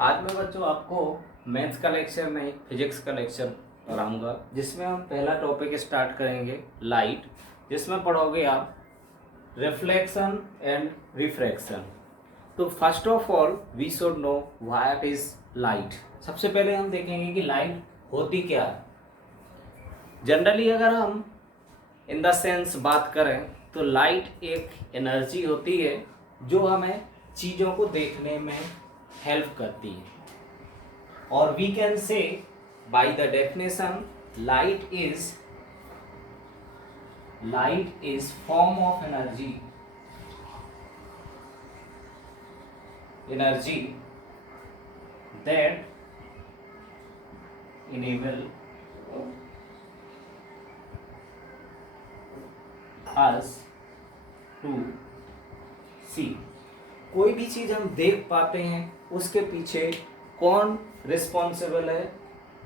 आज मैं बच्चों आपको मैथ्स का लेक्चर नहीं फिजिक्स का लेक्चर पढ़ाऊंगा, जिसमें हम पहला टॉपिक स्टार्ट करेंगे लाइट, जिसमें पढ़ोगे आप रिफ्लेक्शन एंड रिफ्रैक्शन। तो first of all we should know what is light. सबसे पहले हम देखेंगे कि लाइट होती क्या है। जनरली अगर हम इन द सेंस बात करें तो लाइट एक एनर्जी होती है जो हमें चीज़ों को देखने में हेल्प करती है। और we can say by the definition light is form of energy that enable us to see। कोई भी चीज हम देख पाते हैं उसके पीछे कौन रिस्पॉन्सिबल है,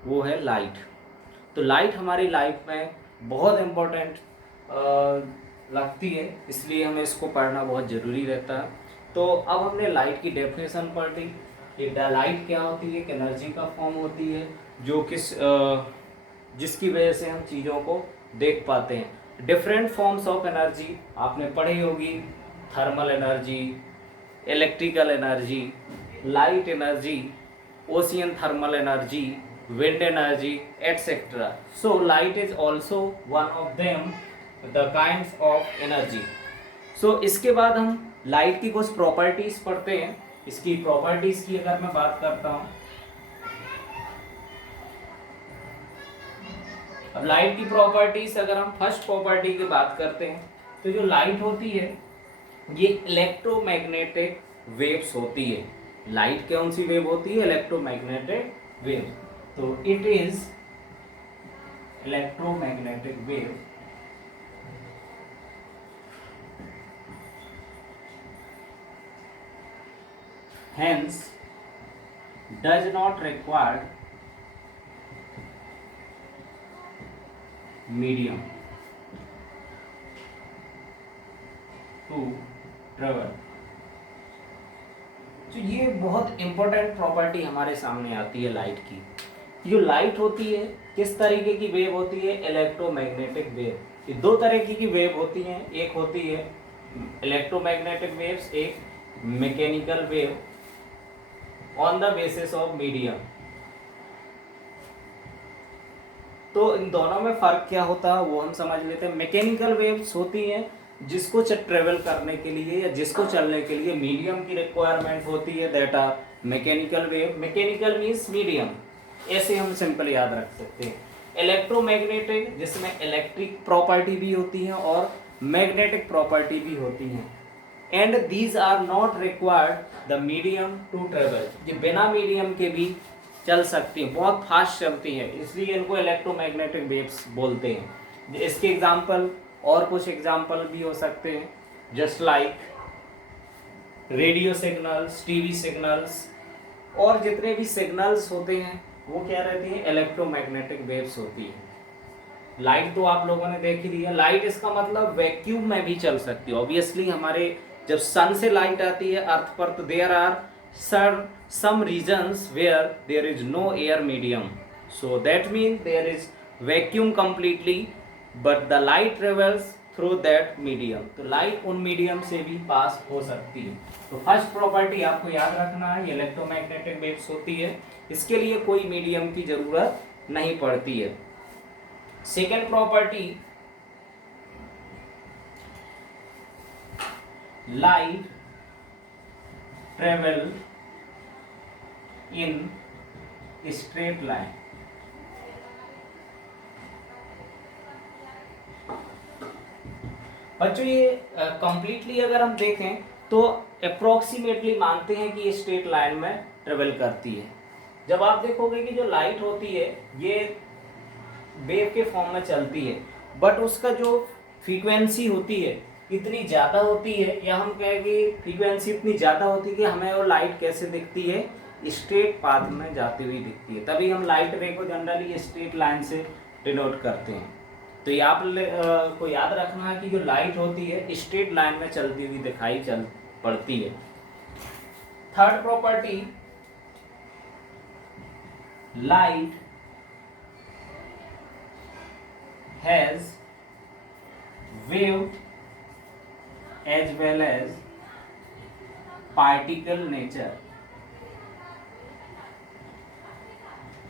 वो है लाइट। तो लाइट हमारी लाइफ में बहुत इम्पोर्टेंट लगती है, इसलिए हमें इसको पढ़ना बहुत ज़रूरी रहता है। तो अब हमने लाइट की डेफिनेशन पढ़ ली। एक लाइट क्या होती है, एक एनर्जी का फॉर्म होती है जो जिसकी वजह से हम चीज़ों को देख पाते हैं। डिफरेंट फॉर्म्स ऑफ एनर्जी आपने पढ़ी होगी, thermal energy, electrical energy, light energy, ocean thermal energy, wind energy, etcetera. So light is also one of them the kinds of energy. So इसके बाद हम लाइट की कुछ प्रॉपर्टीज पढ़ते हैं। इसकी प्रॉपर्टीज की अगर मैं बात करता हूँ, अब लाइट की प्रॉपर्टीज अगर हम फर्स्ट प्रॉपर्टी की बात करते हैं तो जो लाइट होती है ये इलेक्ट्रोमैग्नेटिक वेव्स होती है। लाइट कौन सी वेव होती है? Electromagnetic wave. तो it is electromagnetic wave hence does not require medium to travel। तो ये बहुत इंपॉर्टेंट प्रॉपर्टी हमारे सामने आती है लाइट की। जो लाइट होती है किस तरीके की वेव होती है? Electromagnetic wave. ये दो तरीके की वेव होती हैं, एक होती है इलेक्ट्रोमैग्नेटिक वेव्स, एक mechanical wave on the basis of medium. तो इन दोनों में फर्क क्या होता है वो हम समझ लेते हैं। मैकेनिकल वेव्स होती हैं जिसको ट्रेवल करने के लिए या जिसको चलने के लिए मीडियम की रिक्वायरमेंट होती है, that are mechanical wave. Mechanical means medium, ऐसे हम सिंपल याद रख सकते हैं। इलेक्ट्रोमैग्नेटिक जिसमें इलेक्ट्रिक प्रॉपर्टी भी होती है और मैग्नेटिक प्रॉपर्टी भी होती है। And these are not required the medium to travel. ये बिना मीडियम के भी चल सकती हैं, बहुत फास्ट चलती हैं, इसलिए इनको इलेक्ट्रोमैग्नेटिक वेव्स बोलते हैं। इसके एग्जाम्पल और कुछ एग्जाम्पल भी हो सकते हैं, just like radio signals, TV signals, और जितने भी सिग्नल्स होते हैं वो क्या रहती हैं? इलेक्ट्रोमैग्नेटिक वेव्स होती है। लाइट तो आप लोगों ने देख ही लिया। लाइट इसका मतलब वैक्यूम में भी चल सकती है। ऑब्वियसली हमारे जब सन से लाइट आती है अर्थ पर, तो there are some regions where there is no air medium, so that means there is vacuum completely, but the light travels through that medium। तो लाइट उन मीडियम से भी पास हो सकती है। तो फर्स्ट प्रॉपर्टी आपको याद रखना है, इलेक्ट्रोमैग्नेटिक वेव्स होती है, इसके लिए कोई मीडियम की जरूरत नहीं पड़ती है। Second property, light travel in straight line. बच्चों ये कंप्लीटली अगर हम देखें तो अप्रोक्सीमेटली मानते हैं कि ये स्ट्रेट लाइन में ट्रेवल करती है। जब आप देखोगे कि जो लाइट होती है ये वेव के फॉर्म में चलती है, बट उसका जो फ्रीक्वेंसी होती है इतनी ज़्यादा होती है, या हम कहें कि फ्रीक्वेंसी इतनी ज़्यादा होती है कि हमें वो लाइट कैसे दिखती है? स्ट्रेट पाथ में जाती हुई दिखती है। तभी हम लाइट रे को जनरली स्ट्रेट लाइन से डिनोट करते हैं। तो ये आप को याद रखना है कि जो लाइट होती है स्ट्रेट लाइन में चलती हुई दिखाई पड़ती है। Third property, light has wave as well as particle nature।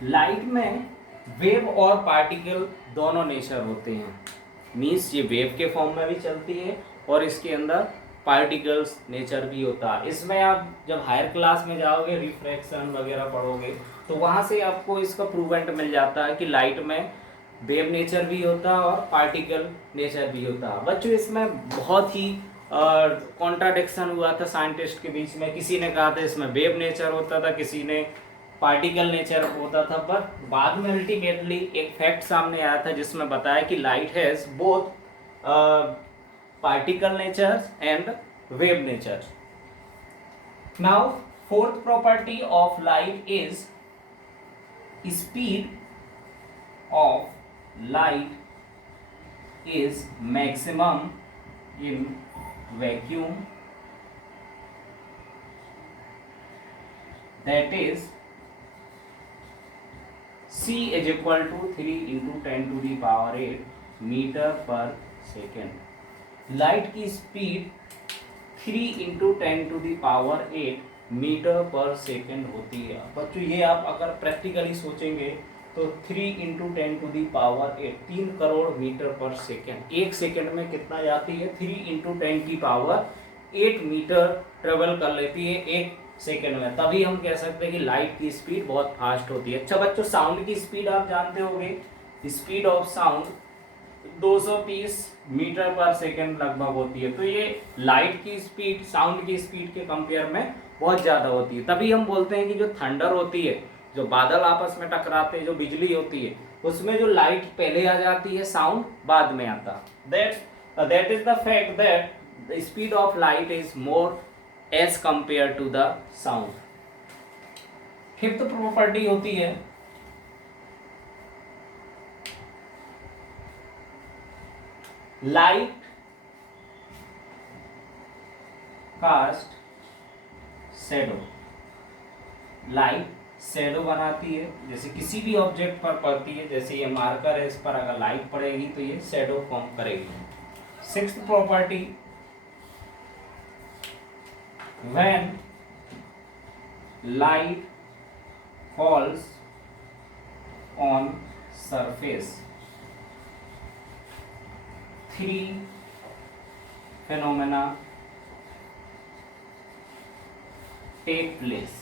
Light में वेव और पार्टिकल दोनों नेचर होते हैं, मीन्स ये वेव के फॉर्म में भी चलती है और इसके अंदर पार्टिकल्स नेचर भी होता है। इसमें आप जब हायर क्लास में जाओगे, रिफ्रैक्शन वगैरह पढ़ोगे, तो वहाँ से आपको इसका प्रूवेंट मिल जाता है कि लाइट में वेव नेचर भी होता है और पार्टिकल नेचर भी होता है। बच्चों इसमें बहुत ही कॉन्ट्राडिक्शन हुआ था साइंटिस्ट के बीच में, किसी ने कहा था इसमें वेव नेचर होता था, किसी ने पार्टिकल नेचर होता था, पर बाद में अल्टीमेटली एक फैक्ट सामने आया था जिसमें बताया कि light has both particle natures and wave natures। Now fourth property of light is speed of light is maximum in vacuum, that is c is equal to 3 into 10 to the power 8 meter per second। Light की speed 3 into 10 to the power 8 meter per second होती है। बच्चों ये आप अगर practically सोचेंगे तो 3 into 10 to the power 8 3 crore meter per second, एक सेकेंड में कितना जाती है? 3 इंटू 10 की पावर 8 मीटर ट्रेवल कर लेती है एक सेकेंड में। तभी हम कह सकते हैं कि लाइट की स्पीड बहुत फास्ट होती है। अच्छा बच्चों, साउंड की स्पीड आप जानते होंगे, speed of sound 230 metre per second लगभग होती है। तो ये लाइट की स्पीड साउंड की स्पीड के कंपेयर में बहुत ज़्यादा होती है। तभी हम बोलते हैं कि जो थंडर होती है, जो बादल आपस में टकराते हैं, जो बिजली होती है, उसमें जो लाइट पहले आ जाती है, साउंड बाद में आता। That is the fact that the speed of light is more as compare to the sound. Fifth property होती है light cast shadow. Light shadow बनाती है, जैसे किसी भी ऑब्जेक्ट पर पड़ती है, जैसे ये मार्कर है, इस पर अगर लाइट पड़ेगी तो ये शैडो फॉर्म करेगी। Sixth property, when light falls on surface 3 phenomena take place.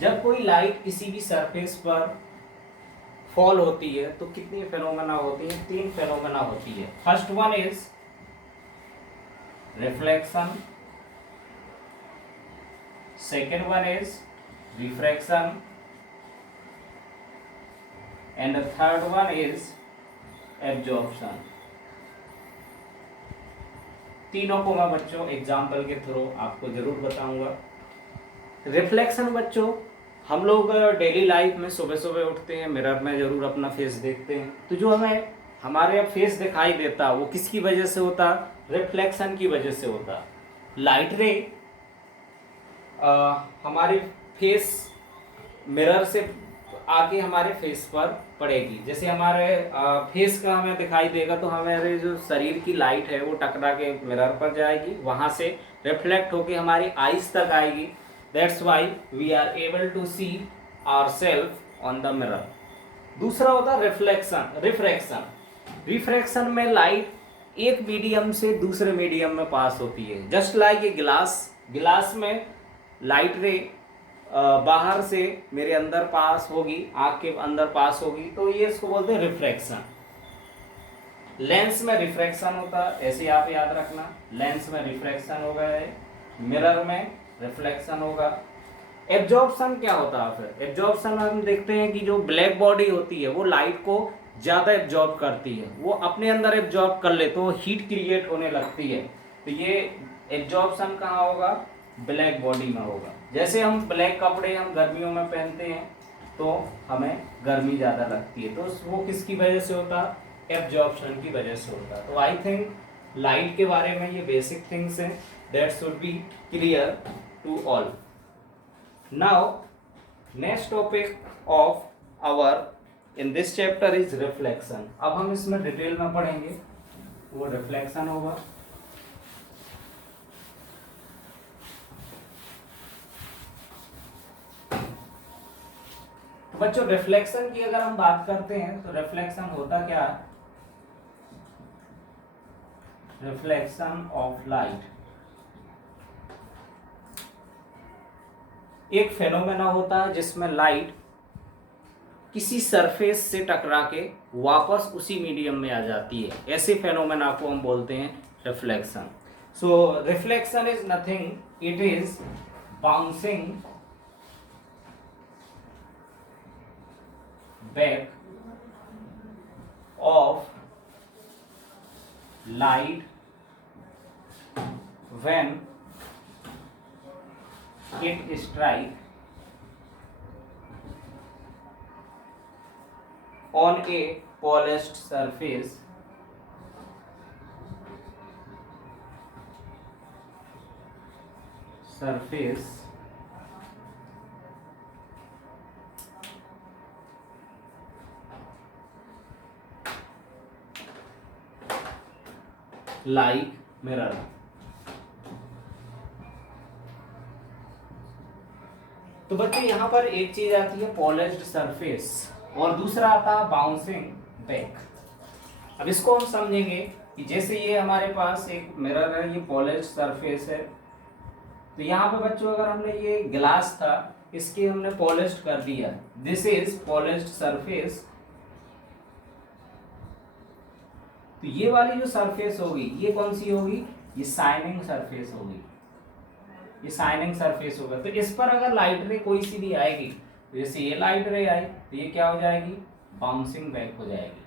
जब कोई लाइट किसी भी सरफेस पर फॉल होती है तो कितनी फेनोमेना होती है? 3 फेनोमेना होती है। First one is reflection, second one is refraction and the third one is absorption. तीनों को मैं बच्चों एग्जाम्पल के थ्रू आपको जरूर बताऊंगा। रिफ्लेक्शन बच्चों, हम लोग डेली लाइफ में सुबह सुबह उठते हैं, मिरर में जरूर अपना फेस देखते हैं, तो जो हमें हमारे फेस दिखाई देता वो किसकी वजह से होता? रिफ्लेक्शन की वजह से होता। लाइट रे हमारे फेस मिरर से आके हमारे फेस पर पड़ेगी। जैसे हमारे फेस का हमें दिखाई देगा तो हमारे जो शरीर की लाइट है वो टकरा के मिरर पर जाएगी, वहाँ से रिफ्लेक्ट होके हमारी आईज तक आएगी। That's why we are able to see ourselves on the mirror. दूसरा होता है रिफ्रैक्शन। रिफ्रैक्शन में लाइट एक मीडियम से दूसरे मीडियम में पास होती है। जस्ट लाइक ए गिलास में लाइट रे बाहर से मेरे अंदर पास होगी, आँख के अंदर पास होगी, तो ये इसको बोलते हैं रिफ्रैक्शन। लेंस में रिफ्रैक्शन होता है, ऐसे आप याद रखना, लेंस में रिफ्रैक्शन होगा, मिरर में रिफ्लेक्शन होगा। एब्जॉर्प्शन क्या होता है? फिर एब्जॉर्प्शन हम देखते हैं कि जो ब्लैक बॉडी होती है वो लाइट को ज़्यादा एब्जॉर्ब करती है, वो अपने अंदर एब्जॉर्ब कर ले तो हीट क्रिएट होने लगती है। तो ये एब्जॉर्प्शन कहाँ होगा? ब्लैक बॉडी में होगा। जैसे हम ब्लैक कपड़े हम गर्मियों में पहनते हैं तो हमें गर्मी ज़्यादा लगती है, तो वो किसकी वजह से होता? एब्जॉर्प्शन की वजह से होता। तो आई थिंक लाइट के बारे में ये बेसिक थिंग्स हैं that should be clear to all. Now next topic of our in this chapter is reflection. अब हम इसमें डिटेल में पढ़ेंगे, वो रिफ्लेक्शन होगा। तो बच्चों रिफ्लेक्शन की अगर हम बात करते हैं तो रिफ्लेक्शन होता क्या है? रिफ्लेक्शन ऑफ लाइट एक फेनोमेना होता है जिसमें लाइट किसी सरफेस से टकरा के वापस उसी मीडियम में आ जाती है। ऐसे फेनोमेना को हम बोलते हैं reflection. So reflection is nothing, it is bouncing back of light when it strike on a polished surface like mirror। तो बच्चे यहाँ पर एक चीज आती है पॉलिश्ड सरफेस और दूसरा आता है बाउंसिंग बैक। अब इसको हम समझेंगे कि जैसे ये हमारे पास एक मिरर है, ये पॉलिश्ड सरफेस है, तो यहाँ पे बच्चों अगर हमने ये ग्लास था इसके हमने पॉलिश्ड कर दिया, दिस इज पॉलिश्ड सरफेस। तो ये वाली जो सरफेस होगी ये कौन सी होगी? ये शाइनिंग सरफेस होगी, ये शाइनिंग सरफेस होगा। तो इस पर अगर लाइट रे कोई सी भी आएगी, तो जैसे ये लाइट रे आई तो ये क्या हो जाएगी? बाउंसिंग बैक हो जाएगी।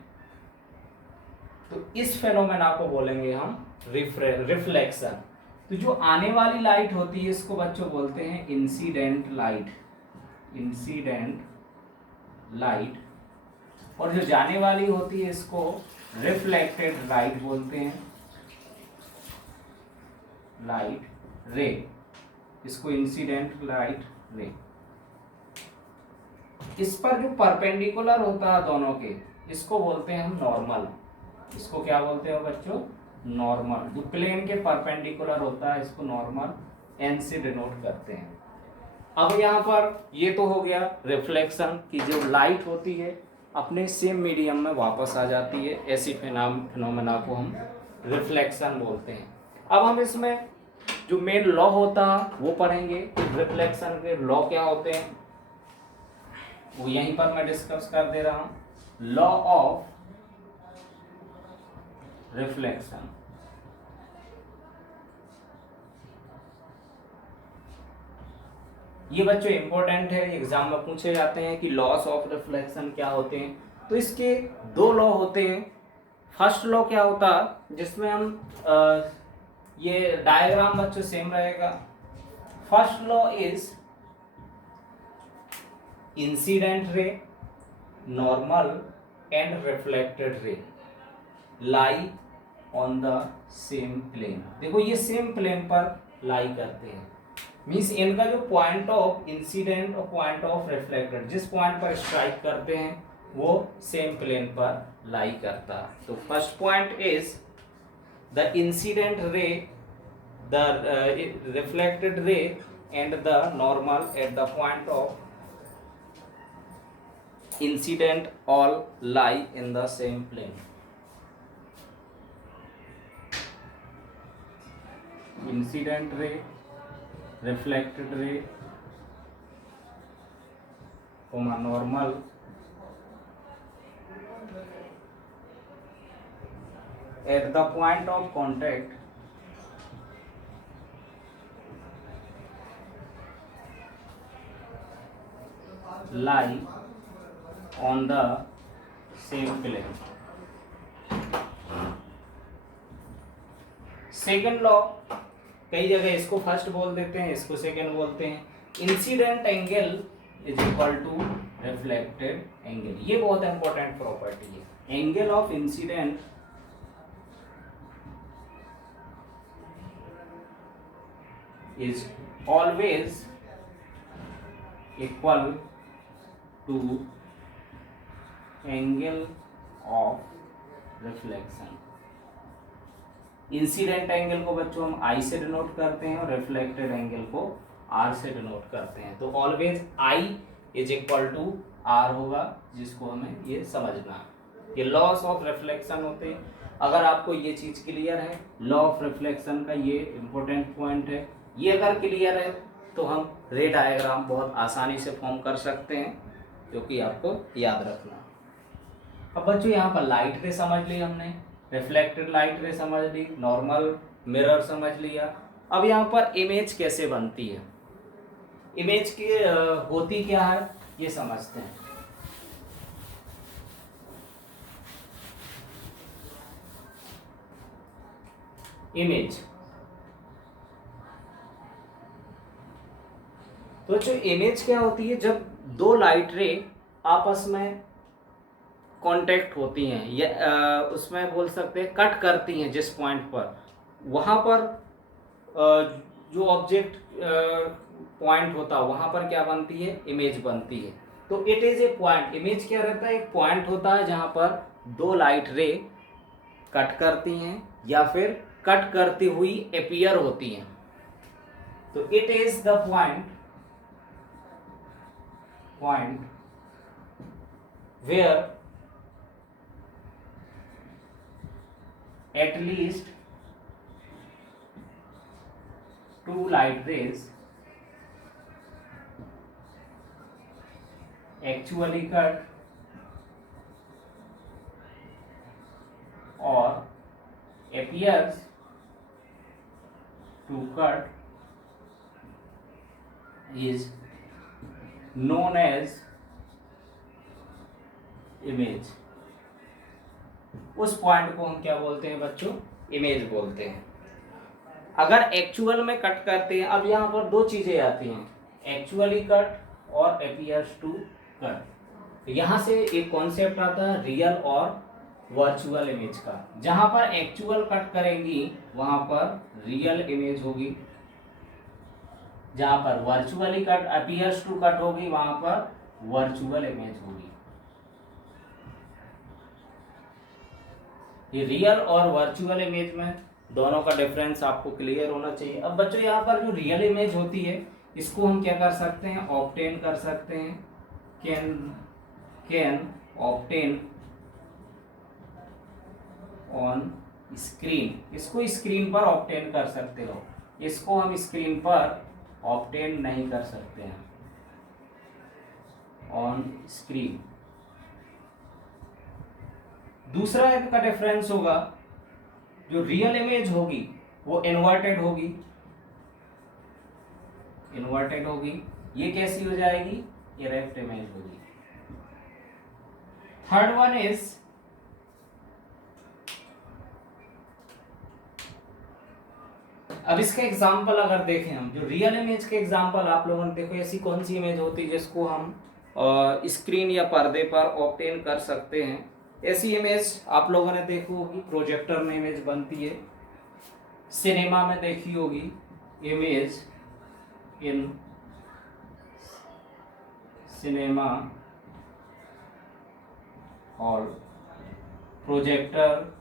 तो इस फेनोमेना को बोलेंगे हम रिफ्लेक्शन। तो जो आने वाली लाइट होती है इसको बच्चों बोलते हैं इंसिडेंट लाइट, इंसिडेंट लाइट। और जो जाने वाली होती है इसको रिफ्लेक्टेड लाइट बोलते हैं, लाइट रे, इसको इंसिडेंट लाइट रे। इस पर जो परपेंडिकुलर होता है दोनों के, इसको बोलते हैं हम नॉर्मल। इसको क्या बोलते हैं बच्चों? नॉर्मल। जो प्लेन के परपेंडिकुलर होता है इसको नॉर्मल एन से डिनोट करते हैं। अब यहाँ पर ये तो हो गया रिफ्लेक्शन की जो लाइट होती है अपने सेम मीडियम में वापस आ जाती है, ऐसी फिनोमेना को हम रिफ्लेक्शन बोलते हैं। अब हम इसमें जो मेन लॉ होता है वो पढ़ेंगे। रिफ्लेक्शन के लॉ क्या होते हैं वो यहीं पर मैं डिस्कस कर दे रहा हूं। लॉ ऑफ रिफ्लेक्शन, ये बच्चों इंपॉर्टेंट है, एग्जाम में पूछे जाते हैं कि लॉस ऑफ रिफ्लेक्शन क्या होते हैं। तो इसके दो लॉ होते हैं। फर्स्ट लॉ क्या होता है जिसमें हम ये डायग्राम बच्चों सेम रहेगा। First law is incident ray, normal and reflected ray lie on the same plane. देखो ये सेम प्लेन पर लाई करते हैं, मीन्स इनका जो पॉइंट ऑफ इंसिडेंट और पॉइंट ऑफ रिफ्लेक्टेड जिस पॉइंट पर स्ट्राइक करते हैं वो सेम प्लेन पर लाई करता है। तो first point is the incident ray, the reflected ray and the normal at the point of incidence all lie in the same plane. Incident ray, reflected ray, normal at the point of contact lie on the same plane। Second law, कई जगह इसको first बोल देते हैं, इसको second बोलते हैं। Incident angle is equal to reflected angle. ये बहुत इंपॉर्टेंट प्रॉपर्टी है। Angle of incidence is always equal to angle of reflection. Incident angle को बच्चों हम आई से डिनोट करते हैं और रिफ्लेक्टेड एंगल को आर से डिनोट करते हैं। तो always i is equal to r होगा, जिसको हमें ये समझना है। ये लॉस ऑफ रिफ्लेक्शन होते हैं। अगर आपको ये चीज क्लियर है, लॉ ऑफ रिफ्लेक्शन का ये इंपॉर्टेंट पॉइंट है, ये अगर क्लियर है तो हम रे डायग्राम बहुत आसानी से फॉर्म कर सकते हैं, जो कि आपको याद रखना। अब बच्चों यहाँ पर लाइट रे समझ ली हमने, रिफ्लेक्टेड लाइट रे समझ ली, नॉर्मल मिरर समझ लिया। अब यहाँ पर इमेज कैसे बनती है, इमेज की होती क्या है ये समझते हैं। इमेज, तो जो इमेज क्या होती है, जब दो लाइट रे आपस में कांटेक्ट होती हैं या उसमें बोल सकते हैं कट करती हैं जिस पॉइंट पर, वहां पर जो ऑब्जेक्ट पॉइंट होता है वहां पर क्या बनती है, इमेज बनती है। तो it is a point, image क्या रहता है, एक पॉइंट होता है जहां पर दो लाइट रे कट करती हैं या फिर कट करती हुई अपीयर होती हैं। तो it is the point where at least two light rays actually cut or appears to cut is known as image। उस पॉइंट को हम क्या बोलते हैं बच्चों, इमेज बोलते हैं। अगर एक्चुअल में कट करते हैं, अब यहाँ पर दो चीजें आती हैं, एक्चुअली कट और अपीयर्स टू कट। यहाँ से एक कॉन्सेप्ट आता है रियल और वर्चुअल इमेज का। जहां पर एक्चुअल कट करेंगी वहां पर रियल इमेज होगी, जहां पर virtually cut appears to cut होगी वहां पर वर्चुअल इमेज होगी। ये रियल और वर्चुअल इमेज में दोनों का डिफरेंस आपको क्लियर होना चाहिए। अब बच्चों यहाँ पर जो रियल इमेज होती है इसको हम क्या कर सकते हैं, ऑब्टेन कर सकते हैं, कैन ऑब्टेन ऑन स्क्रीन। इसको स्क्रीन पर ऑब्टेन कर सकते हो, इसको हम स्क्रीन पर ऑब्टेन नहीं कर सकते हैं ऑन स्क्रीन। दूसरा इनका डिफरेंस होगा, जो रियल इमेज होगी वो इन्वर्टेड होगी, इन्वर्टेड होगी। ये कैसी हो जाएगी, इरेक्ट इमेज होगी। थर्ड वन इज अब इसका एग्जांपल अगर देखें हम, जो रियल इमेज के एग्जांपल आप लोगों ने देखो, ऐसी कौन सी इमेज होती है जिसको हम स्क्रीन या पर्दे पर ऑब्टेन कर सकते हैं। ऐसी इमेज आप लोगों ने देखी होगी, प्रोजेक्टर में इमेज बनती है, सिनेमा में देखी होगी image in cinema hall, projector,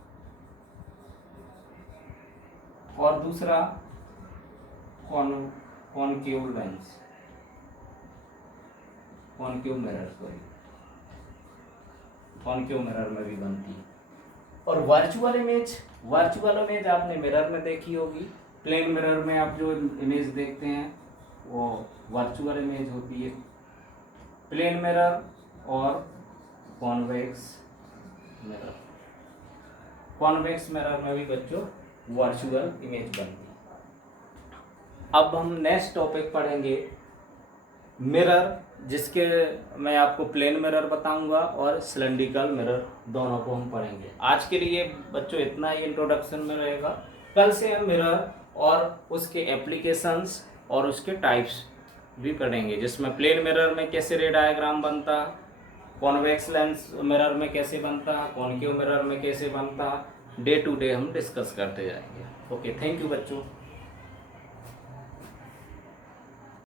और दूसरा concave lens, concave mirror, sorry concave mirror में भी बनती है। और वर्चुअल इमेज आपने मिरर में देखी होगी, प्लेन मिरर में आप जो इमेज देखते हैं वो वर्चुअल इमेज होती है। प्लेन मिरर और कॉन्वेक्स मिरर, कॉन्वेक्स मिरर में भी बच्चों वर्चुअल इमेज बनती है। अब हम नेक्स्ट टॉपिक पढ़ेंगे मिरर, जिसके मैं आपको प्लेन मिरर बताऊंगा और सिलेंड्रिकल मिरर, दोनों को हम पढ़ेंगे। आज के लिए बच्चों इतना ही इंट्रोडक्शन में रहेगा। कल से हम मिरर और उसके एप्लीकेशंस और उसके टाइप्स भी पढ़ेंगे, जिसमें प्लेन मिरर में कैसे रे डायग्राम बनता, कॉन्वेक्स लेंस मिरर में कैसे बनता, कॉनकेव मिरर में कैसे बनता, डे टू डे हम डिस्कस करते जाएंगे। ओके, थैंक यू बच्चों।